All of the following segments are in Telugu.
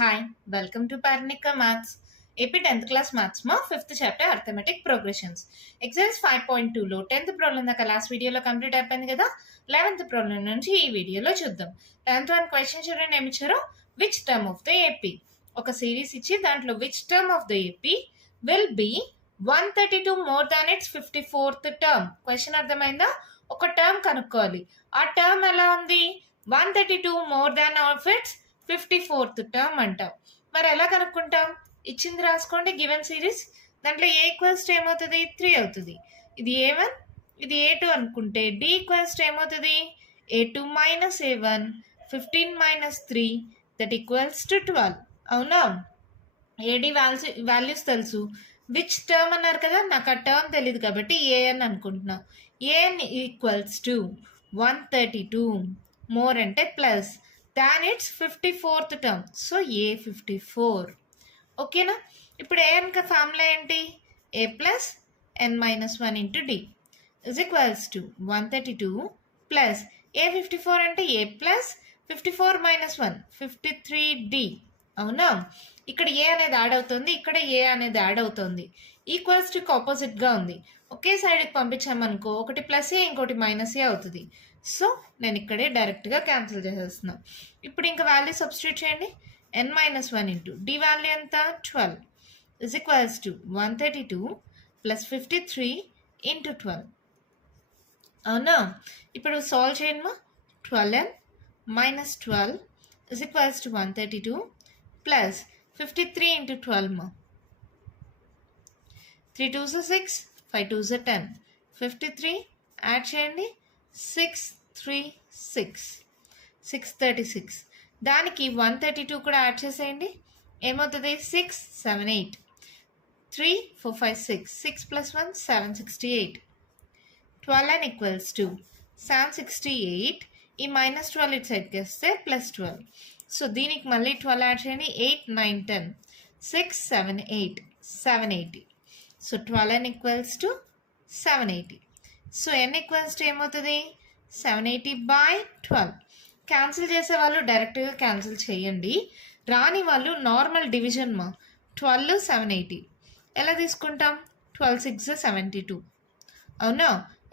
Hi, welcome to Parnika Maths. AP 10th class maths మా 5th chapter arithmetic progressions. Exercise 5.2 లో 10th ప్రాబ్లం దాకా లాస్ట్ వీడియోలో కంప్లీట్ అయిపోయింది కదా. 11th ప్రాబ్లం నుంచి ఈ వీడియోలో చూద్దాం. 10th వన్ క్వశ్చన్ చూడండి ఏమి ఇచ్చారో. Which term of the AP, ఒక సిరీస్ ఇచ్చి దాంట్లో which term of the AP will be 132 more than it's 54th term. Question అర్థమైందా? ఒక టర్మ్ కనుక్కోవాలి. ఆ టర్మ్ ఎలా ఉంది? 132 more than of it's 54th term అంటాం. మరి ఎలా కనుక్కుంటాం? ఇచ్చింది రాసుకోండి. గివెన్ సిరీస్ దాంట్లో ఏ ఈక్వల్స్ టు ఏమవుతుంది? 3 అవుతుంది. ఇది A1, ఇది A2 అనుకుంటే D ఈక్వల్స్ టు ఏమవుతుంది? A2 minus A1, 15 minus 3 that equals to 12. అవునా? AD వాల్యూస్ తెలుసు. విచ్ టర్మ్ అన్నారు కదా, నాకు ఆ టర్మ్ తెలియదు కాబట్టి ఏఎన్ అనుకుంటున్నా. ఏఎన్ ఈక్వల్స్ టు 132 మోర్ అంటే plus than it's 54th term. So A54. ఓకేనా? ఇప్పుడు ఏఎన్ ఫార్ములా ఏంటి? A plus n minus 1 into D is equals to 132 plus A54 అంటే A ప్లస్ 54 మైనస్ 1 53D. అవునా? ఇక్కడ ఏ అనేది యాడ్ అవుతుంది, ఇక్కడ ఏ అనేది యాడ్ అవుతుంది. ఈక్వల్స్ టు ఆపోజిట్గా ఉంది. ఒకే సైడ్కి పంపించామనుకో ఒకటి ప్లస్ ఏ ఇంకోటి మైనస్ ఏ అవుతుంది. సో నేను ఇక్కడే డైరెక్ట్గా క్యాన్సిల్ చేసేస్తున్నా. ఇప్పుడు ఇంకా వాల్యూ సబ్స్టిట్యూట్ చేయండి. n minus 1 into D value ఎంత? 12 is equals to 132 plus 53 into 12. అవునా? ఇప్పుడు సాల్వ్ చేయండి. 12n minus 12 is equals to 132 plus 53 into 12 మా 3 2s 6, 5 2s 10, 53 యాడ్ చేయండి. 6 3 6 636. దానికి 132 కూడా యాడ్ చేసేయండి. ఏమవుతుంది? 6 7 8 3 4 5 6 6 ప్లస్ 1 768. 12n equals to 768. ఈ మైనస్ 12 ఇటు సైడ్కి వస్తే ప్లస్ 12. సో దీనికి మళ్ళీ 12 యాడ్ చేయండి. 8 9 10 6 7 8 780. So 12n equals to 780. So n equals to ఏమవుతుంది? 780/12. క్యాన్సిల్ చేసే వాళ్ళు డైరెక్ట్గా క్యాన్సిల్ చేయండి. రాని వాళ్ళు నార్మల్ డివిజన్ మా 12 780 ఎలా తీసుకుంటాం? 12 6 72. అవునా?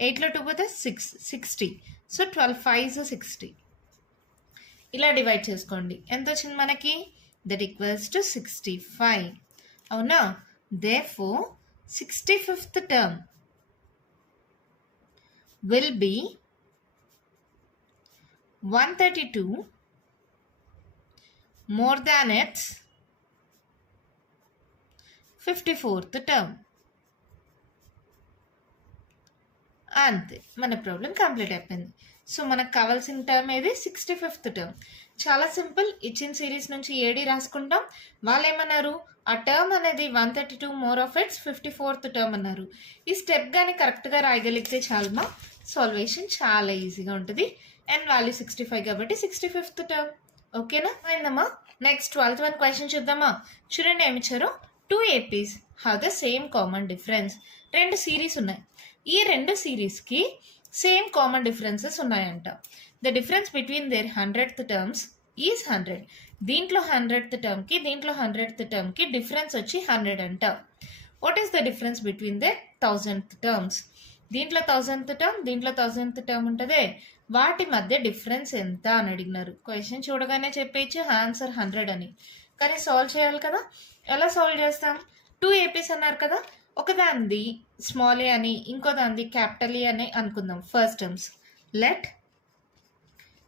8లో 2 పోతే 6 60. సో 12 5 60. ఇలా డివైడ్ చేసుకోండి. ఎంత వచ్చింది మనకి? That equals to 65. అవునా? Therefore 65th term will be 132 more than its 54th term. అంతే, మన ప్రాబ్లం కంప్లీట్ అయిపోయింది. సో మనకు కావాల్సిన టర్మ్ ఏది? 65th term. చాలా సింపుల్. ఇచ్చిన సిరీస్ నుంచి ఏడి రాసుకుంటాం. వాళ్ళు ఏమన్నారు? ఆ టర్మ్ అనేది 132 more of it's 54th term అన్నారు. ఈ స్టెప్ కానీ కరెక్ట్గా రాయగలిగితే చాలుమా, సాల్వేషన్ చాలా ఈజీగా ఉంటుంది. అండ్ వాల్యూ 65 కాబట్టి 65th టర్మ్. ఓకేనా? అయిందమ్మా. నెక్స్ట్ 12th వన్ క్వశ్చన్ చూద్దామా. చూడండి ఏమి ఇచ్చారో. 2 APs have the same common difference. 2 series ఉన్నాయి. ఈ 2 సిరీస్కి సేమ్ కామన్ డిఫరెన్సెస్ ఉన్నాయంట. The difference between their 100th terms is 100. దీంట్లో 100th టర్మ్కి దీంట్లో 100th టర్మ్కి డిఫరెన్స్ వచ్చి 100 అంట. What is the difference between they 1000th terms? దీంట్లో 1000th టర్మ్ దీంట్లో 1000th టర్మ్ ఉంటుందే, వాటి మధ్య డిఫరెన్స్ ఎంత అని అడిగినారు. క్వశ్చన్ చూడగానే చెప్పేయచ్చు ఆన్సర్ 100 అని. కానీ సాల్వ్ చేయాలి కదా. ఎలా సాల్వ్ చేస్తాం? 2 APs అన్నారు కదా, ఒకదాంది స్మాల్ ఏ అని ఇంకో దాంది క్యాపిటల్ ఏ అని అనుకుందాం. First terms let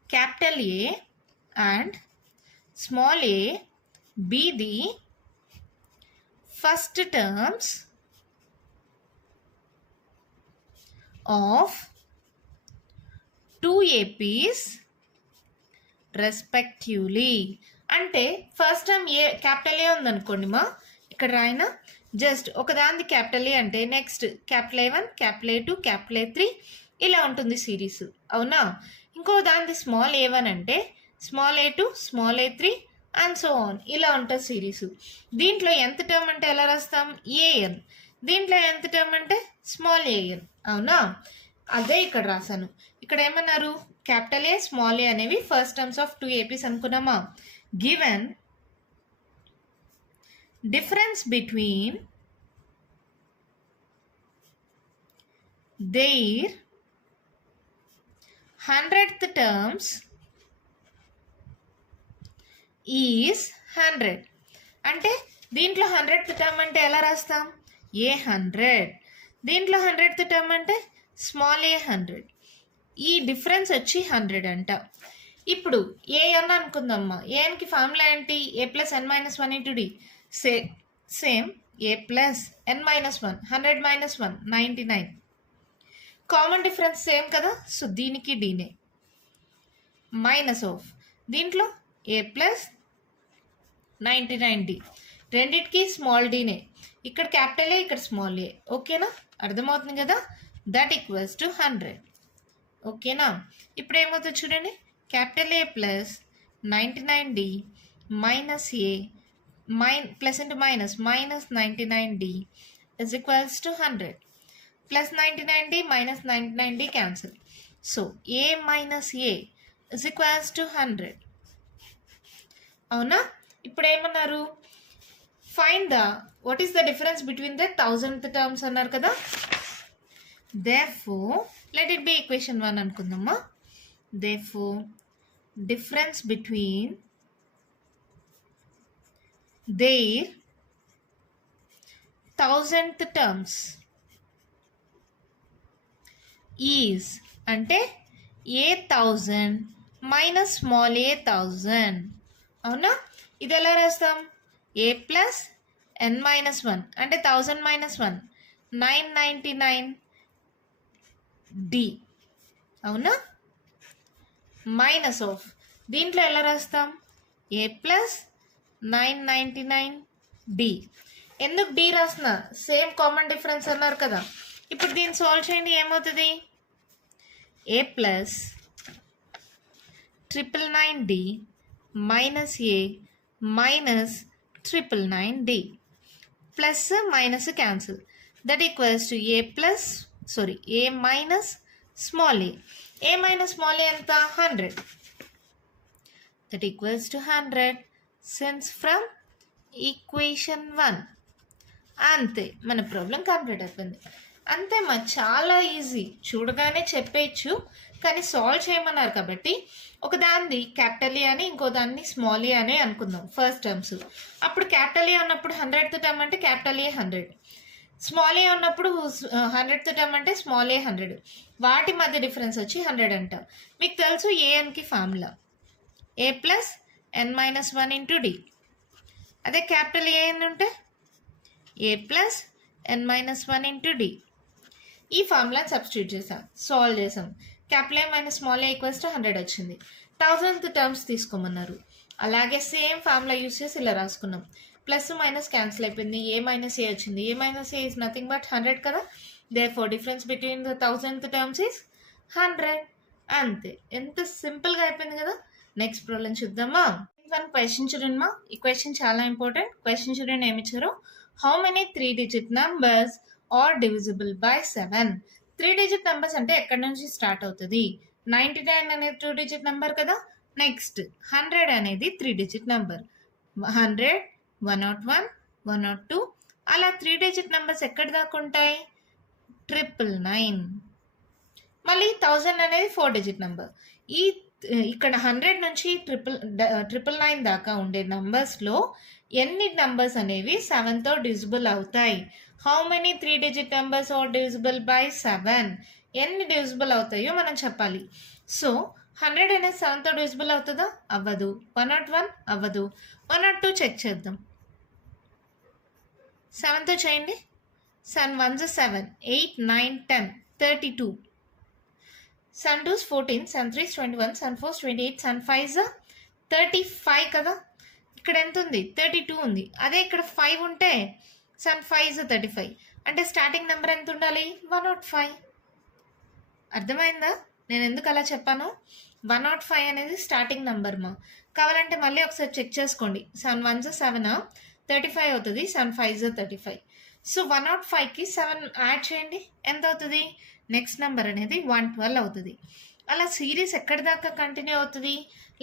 capital A and small a b the first terms of 2 APs respectively. అంటే first term a capital A ఉందనుకోండి మా, ఇక్కడ రాయినా జస్ట్ ఒకదాంది క్యాపిటల్ ఏ అంటే next capital A1 capital A2 capital A3 ఇలా ఉంటుంది సిరీస్. అవునా? ఇంకో దాంది స్మాల్ A1 అంటే small A2 small A3 and so on ఇలా ఉంటుంది సిరీస్. దీంట్లో ఎంత టర్మ్ అంటే ఎలా రాస్తాం? ఏఎన్. దీంట్లో ఎంత టర్మ్ అంటే స్మాల్ ఏఎన్. అవునా? అదే ఇక్కడ రాశాను. ఇక్కడ ఏమన్నారు? క్యాపిటల్ ఏ స్మాల్ ఏ అనేవి ఫస్ట్ టర్మ్స్ ఆఫ్ 2 APs అనుకున్నామా. Given difference between their 100th terms is 100. అంటే దీంట్లో 100th టర్మ్ అంటే ఎలా రాస్తాం? ఏ 100. దీంట్లో 100th టర్మ్ అంటే స్మాల్ ఏ 100. ఈ డిఫరెన్స్ వచ్చి 100 అంట. ఇప్పుడు ఏ అని అనుకుందామ్మా. ఏకి ఫార్ములా ఏంటి? A plus n minus 1 into d. Same a plus n minus 1, 100 minus 1 99. Common difference same కదా. సో దీనికి డీనే మైనస్ ఆఫ్ దీంట్లో ఏ ప్లస్ 99d. రెండిటికి స్మాల్ డీనే. ఇక్కడ క్యాపిటల్ ఏ, ఇక్కడ స్మాల్ ఏ. ఓకేనా? అర్థమవుతుంది కదా. That equals to 100. ఓకేనా? ఇప్పుడు ఏమవుతుంది చూడండి. Capital A plus 99d minus A plus into minus 99d is equals to 100. Plus 99d minus 99d cancel. So A minus a is equals to 100. అవునా? ఇప్పుడు ఏమన్నారు? Find what is the difference between the 1000th terms అన్నారు కదా. therefore let it be equation 1 అనుకుందామా. therefore difference between their 1000th terms is అంటే ఏ 1000 మైనస్ స్మాల్ ఏ 1000. అవునా? ఇది ఎలా రాస్తాం? ఏ ప్లస్ ఎన్ మైనస్ 1 అంటే 1000 మైనస్ 1 999d. అవునా? మైనస్ ఆఫ్ దీంట్లో ఎలా రాస్తాం? ఏ ప్లస్ 999d. ఎందుకు డి రాస్తున్నా? సేమ్ కామన్ డిఫరెన్స్ అన్నారు కదా. ఇప్పుడు దీన్ని సాల్వ్ చేయండి. ఏమవుతుంది? A plus 999d minus a minus 999d plus minus cancel. That equals to A plus a minus small a. A minus small a ఎంత? 100. That equals to 100 since from equation 1. అంతే, మన ప్రాబ్లం కంప్లీట్ అయిపోయింది. అంతే మా, చాలా ఈజీ. చూడగానే చెప్పేయచ్చు, కానీ సాల్వ్ చేయమన్నారు కాబట్టి ఒక దాన్ని క్యాపిటల్ ఏ అని ఇంకో దాన్ని స్మాల్ ఏ అని అనుకుందాం. ఫస్ట్ టర్మ్స్ అప్పుడు క్యాపిటల్ ఏ ఉన్నప్పుడు 100th టర్మ్ అంటే క్యాపిటల్ ఏ 100, స్మాల్ ఏ ఉన్నప్పుడు 100th టర్మ్ అంటే స్మాల్ ఏ 100. వాటి మధ్య డిఫరెన్స్ వచ్చి 100 అంట. మీకు తెలుసు ఏఎన్కి ఫార్ములా ఏ plus n minus 1 into D. అదే క్యాపిటల్ ఏఎన్ ఉంటే ఏ plus n minus 1 into D. ఈ ఫార్ములాని సబ్స్టిట్యూట్ చేసాం, సాల్వ్ చేసాం. Capital A minus small A equals to 100 వచ్చింది. 1000th terms తీసుకోమన్నారు. అలాగే సేమ్ ఫార్ములా యూస్ చేసి ఇలా రాసుకున్నాం. ప్లస్ మైనస్ క్యాన్సిల్ అయిపోయింది. ఏ మైనస్ ఏ వచ్చింది. A minus a is nothing but 100 కదా. Therefore difference between the 1000th terms is 100. అంతే, ఎంత సింపుల్గా అయిపోయింది కదా. నెక్స్ట్ ప్రాబ్లం చూద్దామా. క్వశ్చన్ చూడండి మా. ఈ క్వశ్చన్ చాలా ఇంపార్టెంట్. క్వశ్చన్ చూడండి ఏమి ఇచ్చారు. How many 3-digit numbers are divisible by 7? 3-digit numbers అంటే ఎక్కడి నుంచి స్టార్ట్ అవుతుంది? 99 అనేది 2-digit నెంబర్ కదా. నెక్స్ట్ 100 అనేది 3-digit నెంబర్. 100, 101, 102 అలా 3-digit నెంబర్స్ ఎక్కడి దాకా ఉంటాయి? 999. మళ్ళీ 1000 అనేది 4-digit నెంబర్. ఇక్కడ 100 నుంచి 999 దాకా ఉండే నంబర్స్లో ఎన్ని నంబర్స్ అనేవి 7తో డివిజిబుల్ అవుతాయి? How many 3-digit numbers are divisible by 7? ఎన్ని డివిజిబుల్ అవుతాయో మనం చెప్పాలి. సో 100 అనేది 7తో డివిజిబుల్ అవుతుందా? అవ్వదు. 101 అవ్వదు. 102 చెక్ చేద్దాం. 7తో చేయండి. 7 1s 7, 8 9 10 32. 7 2s 14, 7 3s 21, 7 4s 28, 7 5s 35 కదా. ఇక్కడ ఎంత ఉంది? 32 ఉంది. అదే ఇక్కడ 5 ఉంటే 7 5s 35. అంటే స్టార్టింగ్ నెంబర్ ఎంత ఉండాలి? 105. అర్థమైందా నేను ఎందుకు అలా చెప్పాను? 105 అనేది స్టార్టింగ్ నెంబర్ మా. కావాలంటే మళ్ళీ ఒకసారి చెక్ చేసుకోండి. 7 1s 7 35 అవుతుంది. 7 5s 35. సో 105కి 7 యాడ్ చేయండి. ఎంత అవుతుంది? నెక్స్ట్ నెంబర్ అనేది 112 అవుతుంది. అలా సిరీస్ ఎక్కడి దాకా కంటిన్యూ అవుతుంది?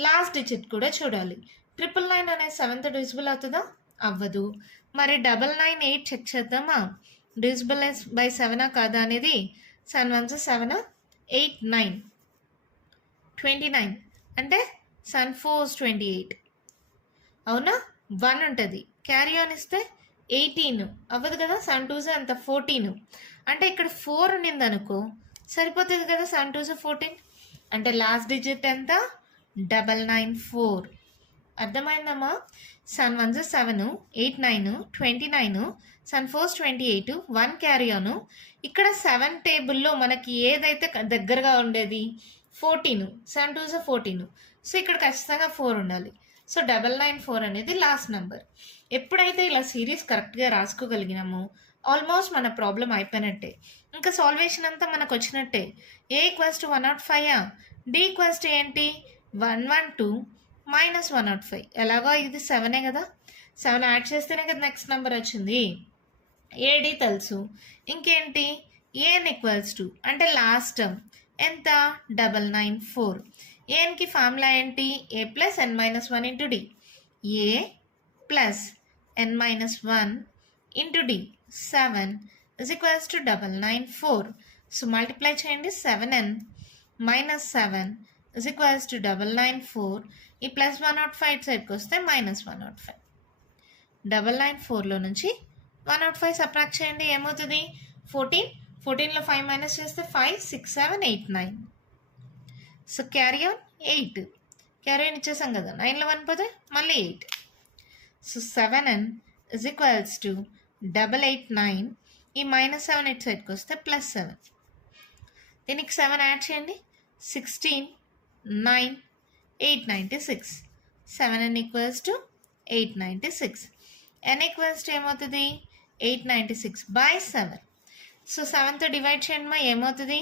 లాస్ట్ డిజిట్ కూడా చూడాలి. 999 అనేది 7తో డివిజిబుల్ అవుతుందా? అవ్వదు. మరి 998 చెక్ చేద్దామా? డివిజిబుల్ బై 7 కాదా అనేది. 7 1 7, 8 9 29 అంటే 7 4 28. అవునా? 1 ఉంటుంది. క్యారీ ఆన్ ఇస్తే 18 అవ్వదు కదా. 7 2 ఎంత 14 అంటే ఇక్కడ 4 ఉన్నింది అనుకో సరిపోతుంది కదా. 7 2 14 అంటే లాస్ట్ డిజిట్ ఎంత 994. అర్థమైందమ్మా? 7 1 7, 8 9 29, 7 4 28, 1 క్యారీ ఆన్. ఇక్కడ 7 టేబుల్లో మనకి ఏదైతే దగ్గరగా ఉండేది 14, 7 2 14. సో ఇక్కడ ఖచ్చితంగా 4 ఉండాలి. సో 994 అనేది లాస్ట్ నెంబర్. ఎప్పుడైతే ఇలా సిరీస్ కరెక్ట్గా రాసుకోగలిగినామో ఆల్మోస్ట్ మన ప్రాబ్లం అయిపోయినట్టే. ఇంకా సాల్వేషన్ అంతా మనకు వచ్చినట్టే. A = 105, D = ఏంటి 112 - 105. ఎలాగో ఇది 7 కదా. 7 యాడ్ చేస్తేనే కదా నెక్స్ట్ నెంబర్ వచ్చింది. AD తెలుసు. ఇంకేంటి AN = అంటే లాస్ట్ టర్మ్ ఎంత 994. ఏన్కి ఫార్ములా ఏంటి A + n - 1 × D. A + n - 1 × D 7 = 994. So multiply చేయండి. 7n - 7 = 994. ఈ ప్లస్ 105 సైడ్కి వస్తే -105. 994లో నుంచి 105 సబ్ట్రాక్ట్ చేయండి. ఏమవుతుంది 14. 14లో 5 మైనస్ చేస్తే 5 6 7 8 9. So carry on 8. Carry on ఇచ్చేసాం కదా. 9లో 1 పోతే మళ్ళీ 8. So 7n = 889. ఈ -7 ఇటు సైడ్కి వస్తే +7. దీనికి 7 యాడ్ చేయండి. 16 9 896. 7n = 896. n = ఏమవుతుంది 896/7. సో 7తో డివైడ్ చేయండి ఏమవుతుంది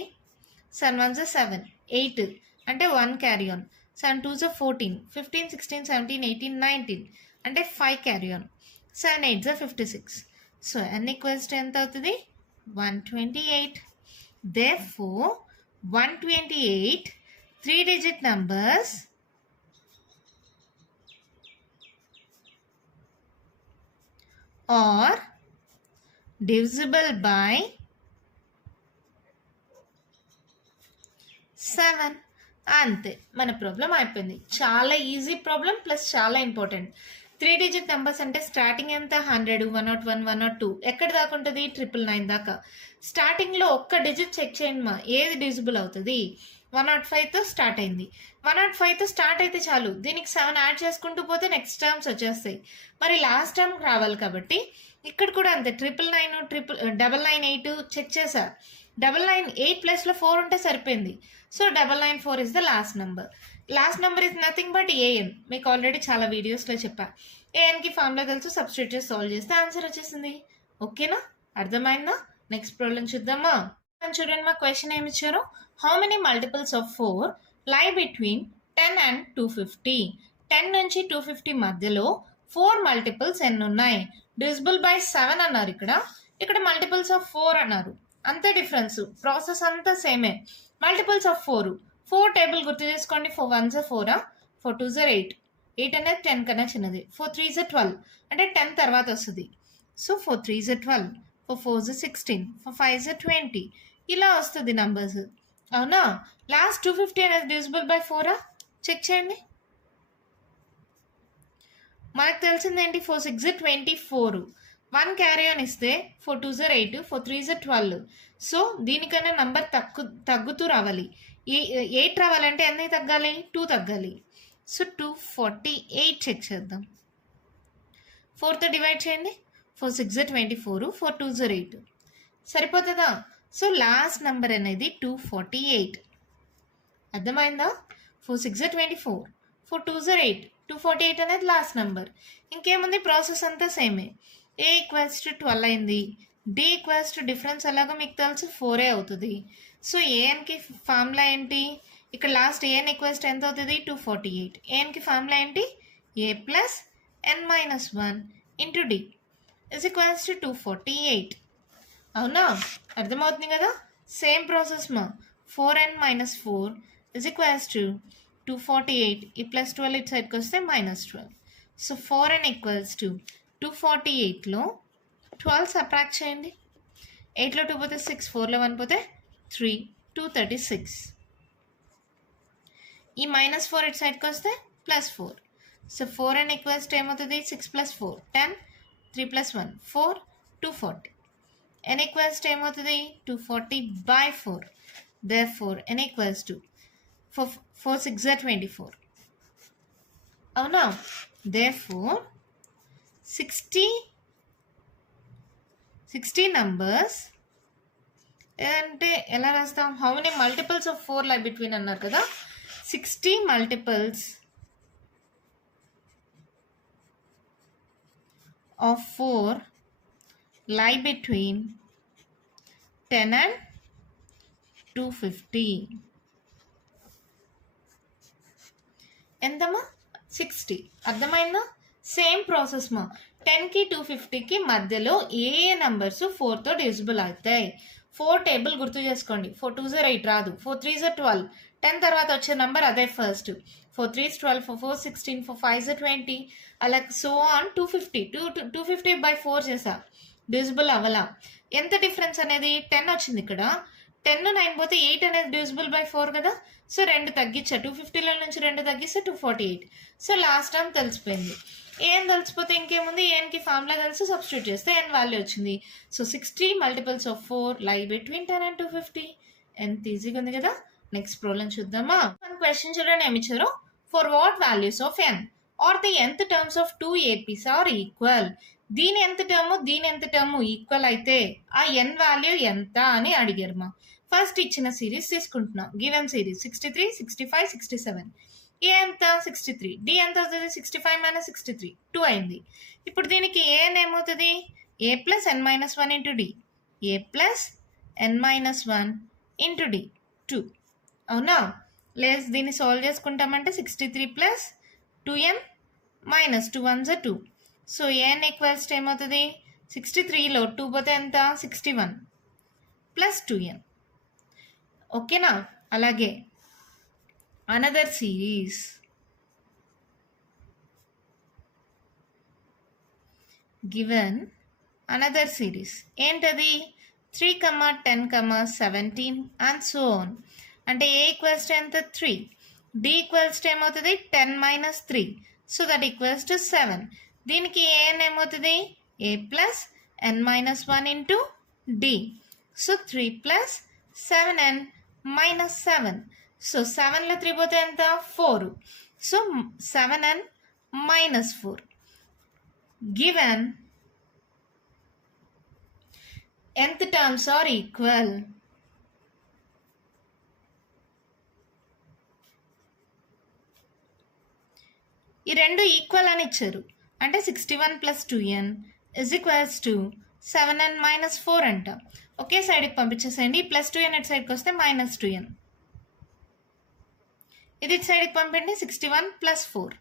7 1 7 8 అంటే 1 క్యారీ ఆన్. 7 2 14 15 16 17 18 19 అంటే 5 క్యారీ ఆన్. 7 8 56. సో n = ఎంత అవుతుంది 128. Therefore 128 3-digit numbers are divisible by 7. అంతే, మన ప్రాబ్లం అయిపోయింది. చాలా ఈజీ ప్రాబ్లం ప్లస్ చాలా ఇంపార్టెంట్. 3-digit నెంబర్స్ అంటే స్టార్టింగ్ ఎంత 100 101 102 ఎక్కడ దాకా ఉంటుంది 999 దాకా. స్టార్టింగ్లో ఒక్క డిజిట్ చెక్ చేయండి ఏది డివిజిబుల్ అవుతుంది. 105తో స్టార్ట్ అయింది. 105తో స్టార్ట్ అయితే చాలు. దీనికి 7 యాడ్ చేసుకుంటూ పోతే నెక్స్ట్ టర్మ్స్ వచ్చేస్తాయి. మరి లాస్ట్ టర్మ్ రావాలి కాబట్టి ఇక్కడ కూడా అంతే. 999 998 చెక్ చేశా. 998 ప్లస్లో 4 ఉంటే సరిపోయింది. So 994 is the last number. Last number is nothing but AN. మీకు ఆల్రెడీ చాలా వీడియోస్లో చెప్పా. ANకి ఫార్ములా తెలుసు, సబ్స్టిట్యూట్ చేసి సాల్వ్ చేస్తే ఆన్సర్ వచ్చేసింది. ఓకేనా? అర్థమైందా? నెక్స్ట్ ప్రాబ్లం చూద్దామా? చూడండి మా క్వశ్చన్ ఏమి ఇచ్చారు. హౌ మెనీ మల్టిపుల్స్ ఆఫ్ 4 లై బిట్వీన్ 10 and 250? 10 నుంచి 250 మధ్యలో 4 మల్టిపుల్స్ ఎన్ని ఉన్నాయి? డివిజిబుల్ బై 7 అన్నారు. ఇక్కడ మల్టిపుల్స్ ఆఫ్ 4 అన్నారు. అంతే డిఫరెన్స్. ప్రాసెస్ అంతా సేమే. మల్టిపుల్స్ ఆఫ్ 4 టేబుల్ గుర్తు చేసుకోండి. 4 1 4, 4 2 8. 8 అనేది 10 కన్నా చిన్నది. 4 3 12 అంటే 10 తర్వాత వస్తుంది. సో 4 3 12, 4 4 16, 4 5 20 ఇలా వస్తుంది నంబర్స్. అవునా? లాస్ట్ 250 అనేది డివిజిబుల్ బై 4 చెక్ చేయండి. మనకు తెలిసింది ఏంటి 4 6 24. 1 క్యారీ ఆన్ ఇస్తే 4 2 8, 4 3 12. సో దీనికన్నా నంబర్ తగ్గుతూ రావాలి. 8 రావాలంటే ఎన్ని తగ్గాలి 2 తగ్గాలి. సో 248 చెక్ చేద్దాం. 4తో డివైడ్ చేయండి. 4 6 24, 4 2 8 సరిపోతుందా? సో లాస్ట్ నెంబర్ అనేది 248. అర్థమైందా? 4 6 24, 4 2 8, 248 అనేది లాస్ట్ నెంబర్. ఇంకేముంది ప్రాసెస్ అంతా సేమే. A = 12 అయింది. D = డిఫరెన్స్ ఎలాగో మీకు తెలుసు 4 అవుతుంది. సో ANకి ఫార్ములా ఏంటి? ఇక్కడ లాస్ట్ AN = ఎంత అవుతుంది 248. ANకి ఫార్ములా ఏంటి A + n - 1 × D = 248. అవునా? అర్థమవుతుంది కదా? Same process 4n - 4 = 248. ఈ +12 ఇటు సైడ్కి వస్తే -12. సో 4n = 248లో 12 సబ్ట్రాక్ట్ చేయండి. 8లో 2 పోతే 6, 4లో 1 పోతే 3, 236. ఈ -4 ఇటు సైడ్కి వస్తే +4. సో 4n ఈక్వల్స్ టు ఏమవుతుంది? 6 + 4 10, 3 + 1 4, 240. n ఈక్వల్స్ టు ఏమవుతుంది? 240/4. Therefore n equals to 4 6 are 24. అవునా? Therefore 60 numbers అంటే ఎలా రాస్తాం? హౌ మెనీ మల్టిపుల్స్ ఆఫ్ 4 లై బిట్వీన్ అన్నారు కదా. 60 multiples of 4 lie between 10 and 250. ఎంతమ్మా? 60. అర్థమైందా? సేమ్ ప్రాసెస్ మా. 10కి 250కి మధ్యలో ఏ నంబర్స్ 4తో డివిజిబుల్ అవుతాయి? 4 టేబుల్ గుర్తు చేసుకోండి. 4 2s are 8 రాదు. 4 3s are 12. 10 తర్వాత వచ్చే నంబర్ అదే ఫస్ట్. 4 3s 12, 4 4 16, 4 5s are 20. అలా సో ఆన్ 250. 250/4 చేసా, డివిజిబుల్ అవ్వలా. ఎంత డిఫరెన్స్ అనేది? 10 వచ్చింది ఇక్కడ. 10 9 పోతే 8 అనేది డివిజిబుల్/4 కదా. సో 2 తగ్గించా. 250లో నుంచి 2 తగ్గిస్తే 248. సో లాస్ట్ టైం తెలిసిపోయింది. ఏం తెలిసిపోతే ఇంకేముంది? ఏన్కి ఫార్ములా తెలిసి సబ్స్టిట్యూట్ చేస్తే ఎన్ వాల్యూ వచ్చింది. సో 60 multiples of 4 లై బిట్వీన్ 10 and 250. ఎంత ఈజీగా ఉంది కదా. నెక్స్ట్ ప్రాబ్లం చూద్దామా. మన క్వశ్చన్ చూడండి ఏమి ఇచ్చారు. For what values of n are the nth terms of 2 APs are equal. దీని ఎంత టర్ము దీని ఎంత టర్ము ఈక్వల్ అయితే ఆ n వాల్యూ ఎంత అని అడిగారు మా. ఫస్ట్ ఇచ్చిన సిరీస్ తీసుకుంటున్నాం. Given series 63, 65, 67. ఏ ఎంత? 63. డి ఎంత అవుతుంది? 65 - 63 2 అయింది. ఇప్పుడు దీనికి ఏన్ ఏమవుతుంది? a + n - 1 into d. a + n - 1 into d 2. అవునా? లేదు దీన్ని సాల్వ్ చేసుకుంటామంటే 63 + 2n - 2 1s are 2. So n equals to ఏమవుతుంది? 63లో 2 పోతే ఎంత? 61 + 2n. ఓకేనా? అలాగే another series given another series ఏంటది? 3, 10, 17 అండ్ సో ఆన్. అంటే ఏ ఈక్వల్స్ టు ఎంత? 3. డి ఈక్వల్స్ టు ఏమవుతుంది? 10 - 3. So that equals to 7. దీనికి ఏన్ ఏమవుతుంది? a + n - 1 into d. So 3 + 7n - 7. So 7లో 3 పోతే ఎంత? 4. So 7n - 4. Given nth terms are equal. ఈ రెండు ఈక్వల్ అని ఇచ్చారు. అంటే 61 + 2n = 7n - 4 అంట. ఒకే సైడ్కి పంపించేసేయండి. ఈ +2n ఇటు సైడ్కి వస్తే -2n. ఇది ఇటు సైడ్కి పంపండి. 61 + 4.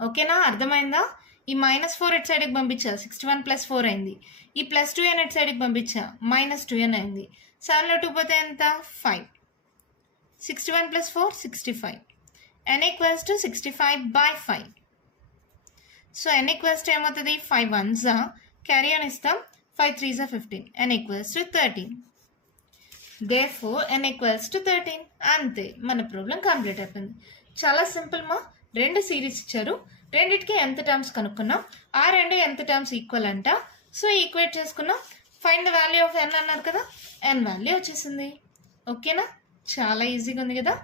ఓకేనా? అర్థమైందా? ఈ -4 ఇటు సైడ్కి పంపించా. 61 + 4 అయింది. ఈ +2n ఇటు సైడ్కి పంపించా. -2n అయింది. 7లో 2 పోతే ఎంత? 5. 61 + 4 65. n equals to 65/5. So n equals to ఏమవుతుంది? 5 1s క్యారీ అని ఇస్తాం. 5 3s 15. n equals to 13. Therefore n equals to 13. అంతే, మన ప్రాబ్లం కంప్లీట్ అయిపోయింది. చాలా సింపుల్ మా. 2 సిరీస్ ఇచ్చారు. రెండిటికి ఎంత టర్మ్స్ కనుక్కున్నాం. ఆ 2 ఎంత టర్మ్స్ ఈక్వల్ అంట. సో ఈక్వేట్ చేసుకున్నాం. Find the value of n అన్నారు కదా. n వాల్యూ వచ్చేసింది. ఓకేనా? చాలా ఈజీగా ఉంది కదా.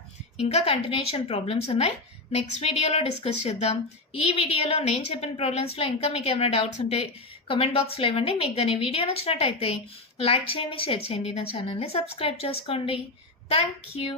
ఇంకా కంటిన్యూషన్ ప్రాబ్లమ్స్ ఉన్నాయి. నెక్స్ట్ వీడియోలో డిస్కస్ చేద్దాం. ఈ వీడియోలో నేను చెప్పిన ప్రాబ్లమ్స్లో ఇంకా మీకు ఏమైనా డౌట్స్ ఉంటే కామెంట్ బాక్స్లో ఇవ్వండి. మీకు కానీ వీడియో నచ్చినట్టయితే లైక్ చేయండి, షేర్ చేయండి, నా ఛానల్ని సబ్స్క్రైబ్ చేసుకోండి. Thank you.